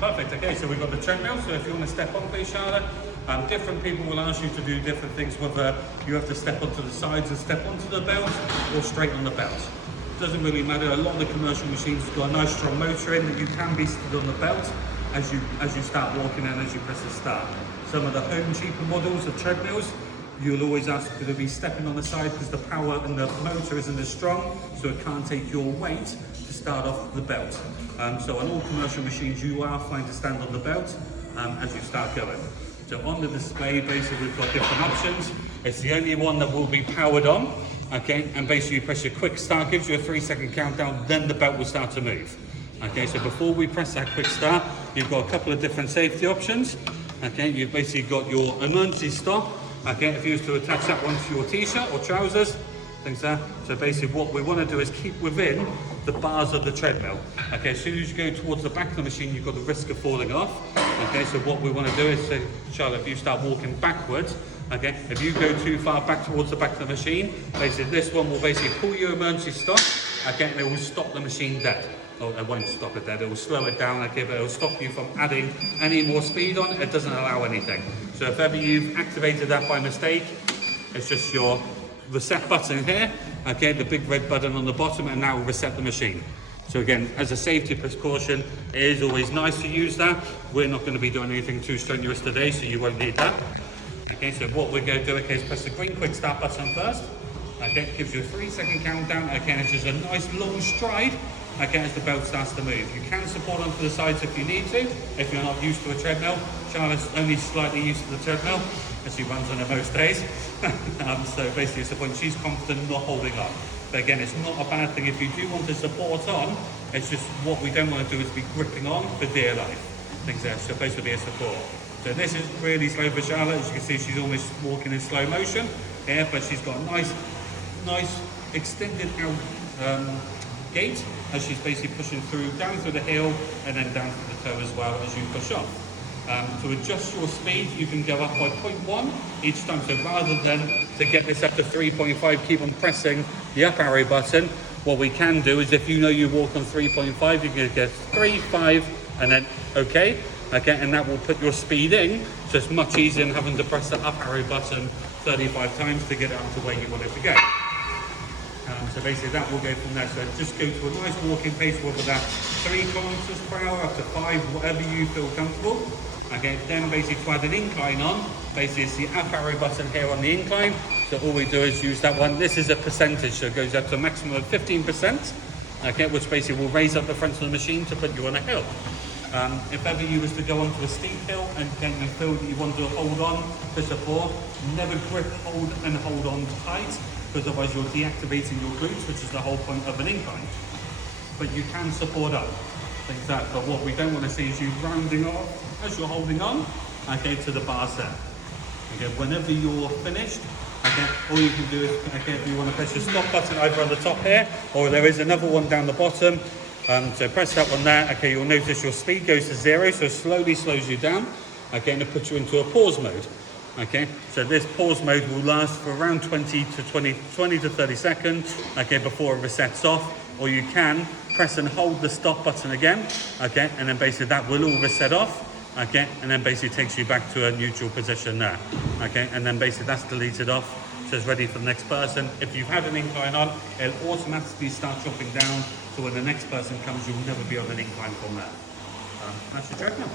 Perfect. Okay, so we've got the treadmill. So if you want to step on, please, Charlotte. Different people will ask you to do different things, whether you have to step onto the sides and step onto the belt or straight on the belt. Doesn't really matter. A lot of the commercial machines have got a nice strong motor in that you can be stood on the belt as you start walking and as you press the start. Some of the home cheaper models of treadmills, you'll always ask to be stepping on the side because the power and the motor isn't as strong, so it can't take your weight to start off the belt. So on all commercial machines, you are fine to stand on the belt as you start going. So on the display, basically we've got different options. It's the only one that will be powered on, okay? And basically you press your quick start, gives you a 3-second countdown, then the belt will start to move. Okay, so before we press that quick start, you've got a couple of different safety options. Okay, you've basically got your emergency stop. Okay, if you was to attach that one to your t-shirt or trousers, things there. So basically what we want to do is keep within the bars of the treadmill. Okay, as soon as you go towards the back of the machine, you've got the risk of falling off. Okay, so what we want to do is say, Charlotte, if you start walking backwards, okay, if you go too far back towards the back of the machine, basically this one will basically pull your emergency stop, okay, and it will stop the machine dead. Oh, it won't stop it dead, it will slow it down, okay, but it will stop you from adding any more speed on. It doesn't allow anything. So if ever you've activated that by mistake, it's just your reset button here, okay, the big red button on the bottom, and now reset the machine. So again, as a safety precaution, it is always nice to use that. We're not going to be doing anything too strenuous today, so you won't need that. Okay, so what we're going to do, okay, is press the green quick start button first. Okay, it gives you a 3-second countdown. Okay, and it's just a nice long stride, okay, as the belt starts to move. You can support onto the sides if you need to, if you're not used to a treadmill. Charlotte's only slightly used to the treadmill, as she runs on it most days. So basically it's the point, she's confident not holding on. But again, it's not a bad thing if you do want to support on. It's just what we don't want to do is be gripping on for dear life. Things that are supposed to be a support. So this is really slow for Charlotte. As you can see, she's almost walking in slow motion here, but she's got a nice extended out gait as she's basically pushing through, down through the heel and then down to the toe as well as you push up. To adjust your speed, you can go up by 0.1 each time. So rather than to get this up to 3.5, keep on pressing the up arrow button, what we can do is if you know you walk on 3.5, you can get 3, 5, and then okay, and that will put your speed in. So it's much easier than having to press the up arrow button 35 times to get it up to where you want it to go. So basically that will go from there. So just go to a nice walking pace, whether that's 3 kilometers per hour up to 5, whatever you feel comfortable. Okay, then basically to add an incline on, basically it's the up arrow button here on the incline. So all we do is use that one. This is a percentage, so it goes up to a maximum of 15%, okay, which basically will raise up the front of the machine to put you on a hill. If ever you was to go onto a steep hill and again you feel that you want to hold on to support, never grip, hold on tight, because otherwise you're deactivating your glutes, which is the whole point of an incline. But you can support up, like that. But what we don't want to see is you rounding off as you're holding on, okay, to the bar set. Okay, whenever you're finished, okay, all you can do is, okay, if you want to press your stop button either on the top here, or there is another one down the bottom. So press that one there, okay, you'll notice your speed goes to 0, so it slowly slows you down, okay, and it puts you into a pause mode. Okay, so this pause mode will last for around 20 to 30 seconds, okay, before it resets off, or you can press and hold the stop button again, okay, and then basically that will all reset off, okay, and then basically takes you back to a neutral position there, okay, and then basically that's deleted off, so it's ready for the next person. If you've had an incline on, it'll automatically start dropping down, so when the next person comes, you'll never be on an incline from there. That's your treadmill.